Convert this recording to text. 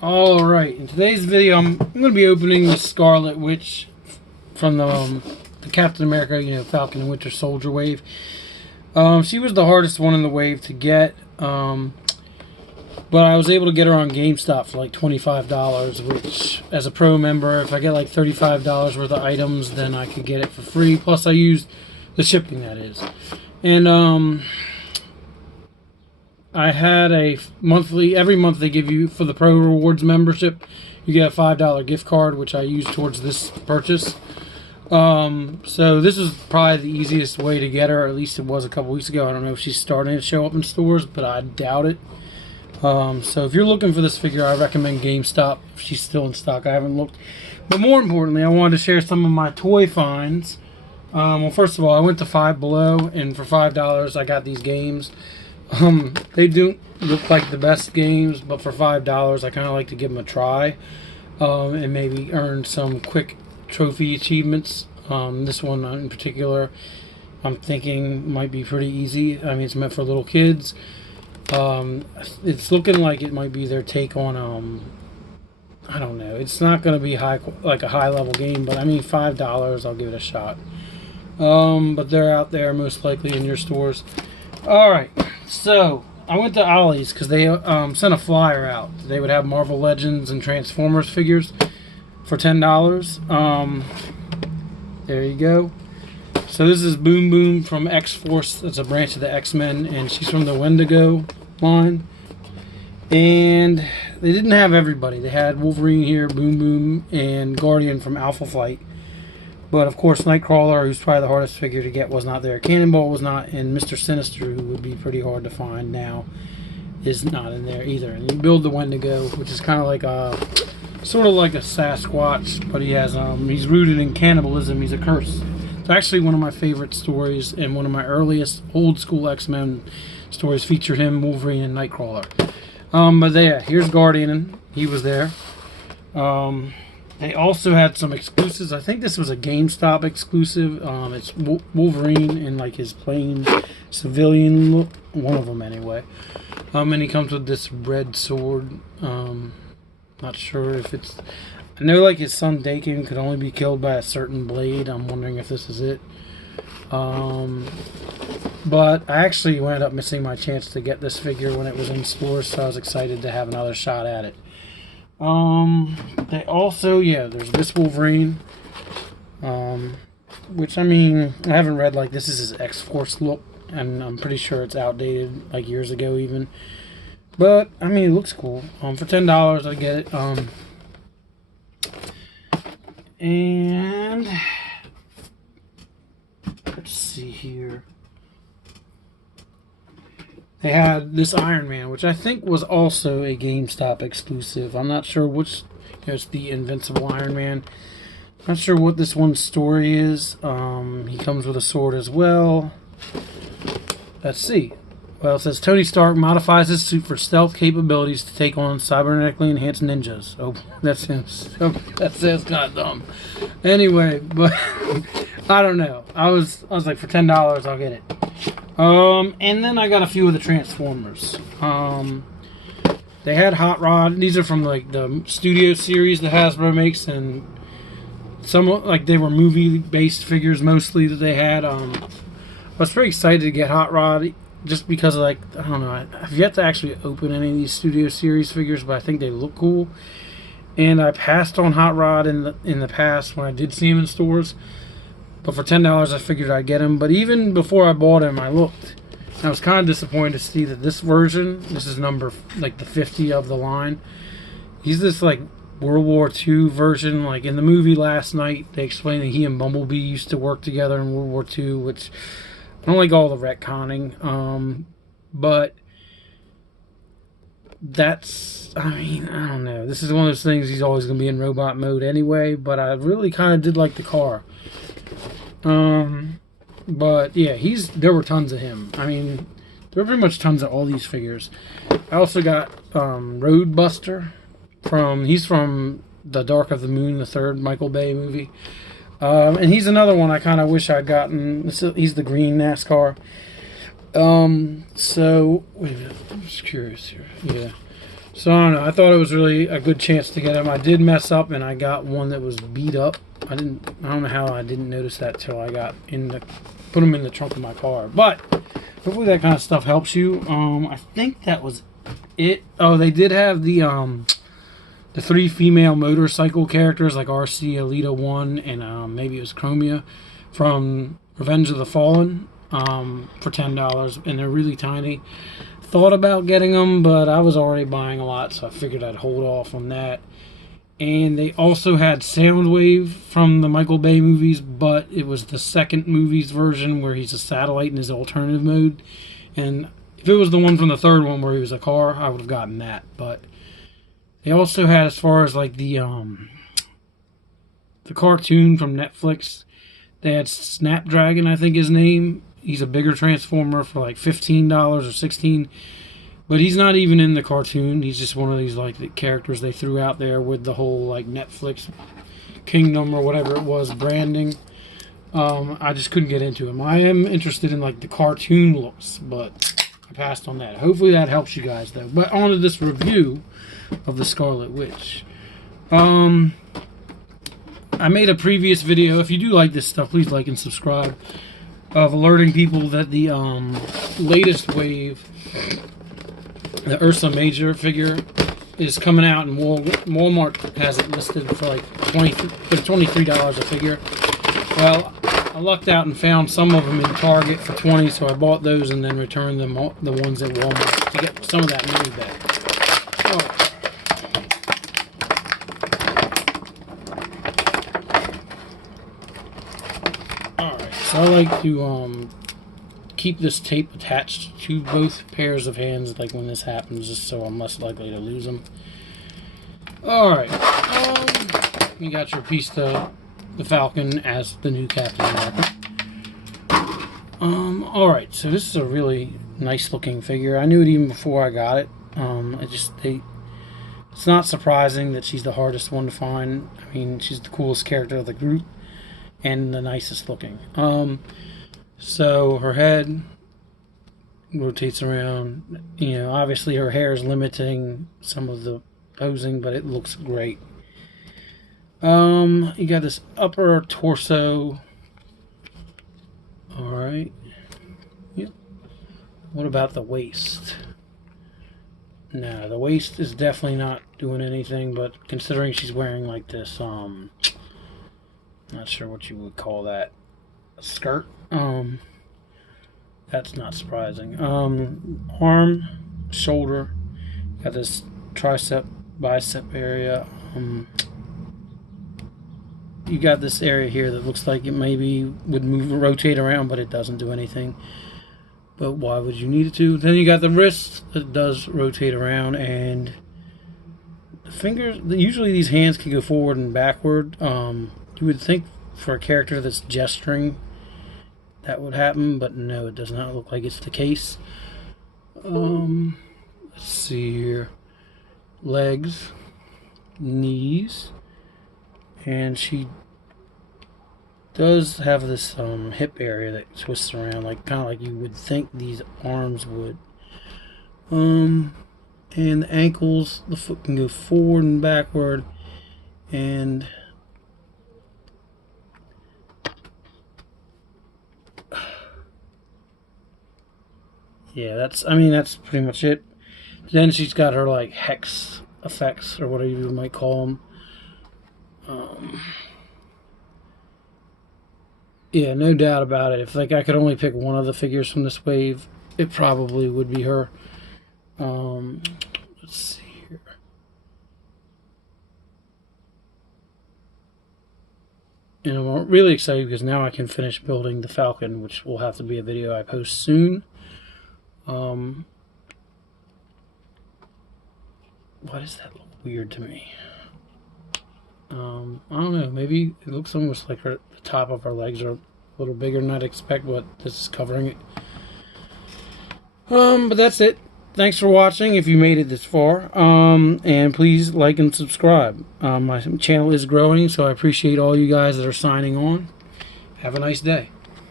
Alright, in today's video I'm going to be opening the Scarlet Witch from the Captain America, Falcon and Winter Soldier wave. She was the hardest one in the wave to get, but I was able to get her on Gamestop for like $25, which as a pro member, if I get like $35 worth of items, then I could get it for free. Plus I used the shipping, that is. And I had a every month they give you, for the Pro Rewards membership, you get a $5 gift card, which I used towards this purchase. So this is probably the easiest way to get her, or at least it was a couple weeks ago. I don't know if she's starting to show up in stores, but I doubt it. So if you're looking for this figure, I recommend GameStop if she's still in stock. I haven't looked. But more importantly, I wanted to share some of my toy finds. Well, first of all, I went to Five Below, and for $5 I got these games. They don't look like the best games, but for $5 I kind of like to give them a try, and maybe earn some quick trophy achievements. This one in particular I'm thinking might be pretty easy. I mean, it's meant for little kids. It's looking like it might be their take on I don't know, it's not going to be like a high level game, but I mean $5, I'll give it a shot. But they're out there most likely in your stores. Alright, so I went to Ollie's because they sent a flyer out. They would have Marvel Legends and Transformers figures for $10. There you go. So this is Boom Boom from X-Force. That's a branch of the X-Men, and she's from the Wendigo line. And they didn't have everybody. They had Wolverine here, Boom Boom, and Guardian from Alpha Flight. But of course, Nightcrawler, who's probably the hardest figure to get, was not there. Cannonball was not, and Mr. Sinister, who would be pretty hard to find now, is not in there either. And you build the Wendigo, which is kind of like sort of like a Sasquatch, but he has he's rooted in cannibalism. He's a curse. It's actually one of my favorite stories, and one of my earliest old school X-Men stories featured him, Wolverine, and Nightcrawler. But yeah, here's Guardian. He was there. They also had some exclusives. I think this was a GameStop exclusive. It's Wolverine in like his plain civilian look. One of them anyway. And he comes with this red sword. Not sure if it's... I know like his son Dakin could only be killed by a certain blade. I'm wondering if this is it. But I actually wound up missing my chance to get this figure when it was in stores, so I was excited to have another shot at it. They also, there's this Wolverine, which, I mean, I haven't read, like, this is his X-Force look, and I'm pretty sure it's outdated, like, years ago even, but, I mean, it looks cool. For $10, I get it. And let's see here. They had this Iron Man, which I think was also a GameStop exclusive. I'm not sure which. It's the Invincible Iron Man. Not sure what this one's story is. He comes with a sword as well. Let's see. Well, it says Tony Stark modifies his suit for stealth capabilities to take on cybernetically enhanced ninjas. Oh, that sounds kind of dumb. Anyway, but I don't know. I was like, for $10, I'll get it. And then I got a few of the Transformers. They had Hot Rod. These are from like the studio series that Hasbro makes, and some like they were movie-based figures mostly that they had. I was pretty excited to get Hot Rod just because of, like, I don't know, I've yet to actually open any of these studio series figures, but I think they look cool. And I passed on Hot Rod in the past when I did see him in stores. But for $10, I figured I'd get him. But even before I bought him, I looked. I was kind of disappointed to see that this version, this is number, like, the 50 of the line. He's this, like, World War II version. Like, in the movie last night, they explained that he and Bumblebee used to work together in World War II, which I don't like all the retconning. But that's, I mean, I don't know. This is one of those things, he's always going to be in robot mode anyway. But I really kind of did like the car. But yeah, there were tons of him. I mean, there were pretty much tons of all these figures. I also got Roadbuster he's from the Dark of the Moon, the third Michael Bay movie. And he's another one I kind of wish I'd gotten. He's the green NASCAR. So wait a minute, I'm just curious here. Yeah. So I don't know. I thought it was really a good chance to get them. I did mess up and I got one that was beat up. I don't know how I didn't notice that till I got put them in the trunk of my car. But hopefully that kind of stuff helps you. I think that was it. Oh, they did have the 3 female motorcycle characters like RC, Alita 1, and maybe it was Chromia from Revenge of the Fallen for $10, and they're really tiny. Thought about getting them, but I was already buying a lot, so I figured I'd hold off on that. And they also had Soundwave from the Michael Bay movies, but it was the second movie's version where he's a satellite in his alternative mode. And if it was the one from the third one where he was a car, I would have gotten that. But they also had, as far as like the cartoon from Netflix, they had Snapdragon, I think his name. He's a bigger Transformer for like $15 or $16. But he's not even in the cartoon. He's just one of these like the characters they threw out there with the whole like Netflix Kingdom or whatever it was branding. I just couldn't get into him. I am interested in like the cartoon looks, but I passed on that. Hopefully that helps you guys though. But on to this review of the Scarlet Witch. I made a previous video. If you do like this stuff, please like and subscribe. Of alerting people that the latest wave, the Ursa Major figure, is coming out, and Walmart has it listed for like $23 a figure. Well, I lucked out and found some of them in Target for $20, so I bought those and then returned them, the ones at Walmart, to get some of that money back. Oh. So I like to keep this tape attached to both pairs of hands, like when this happens, just so I'm less likely to lose them. Alright, you got your piece to the Falcon as the new Captain America. Alright, so this is a really nice looking figure. I knew it even before I got it. It's not surprising that she's the hardest one to find. I mean, she's the coolest character of the group. And the nicest looking. So her head rotates around. You know, obviously her hair is limiting some of the posing, but it looks great. You got this upper torso. Alright. Yep. What about the waist? No, the waist is definitely not doing anything, but considering she's wearing like this, not sure what you would call that. A skirt? That's not surprising. Arm, shoulder, got this tricep, bicep area. You got this area here that looks like it maybe would rotate around, but it doesn't do anything. But why would you need it to? Then you got the wrist that does rotate around, and the fingers. Usually these hands can go forward and backward. You would think for a character that's gesturing that would happen, but no, it does not look like it's the case. Let's see here. Legs, knees, and she does have this hip area that twists around, like kind of like you would think these arms would. And the ankles, the foot can go forward and backward, and yeah, that's pretty much it. Then she's got her like hex effects, or whatever you might call them. Yeah, no doubt about it. If like I could only pick one of the figures from this wave, it probably would be her. Let's see here. And I'm really excited because now I can finish building the Falcon, which will have to be a video I post soon. Why does that look weird to me? I don't know. Maybe it looks almost like the top of her legs are a little bigger than I'd expect, but this is covering it. But that's it. Thanks for watching if you made it this far. And please like and subscribe. My channel is growing, so I appreciate all you guys that are signing on. Have a nice day.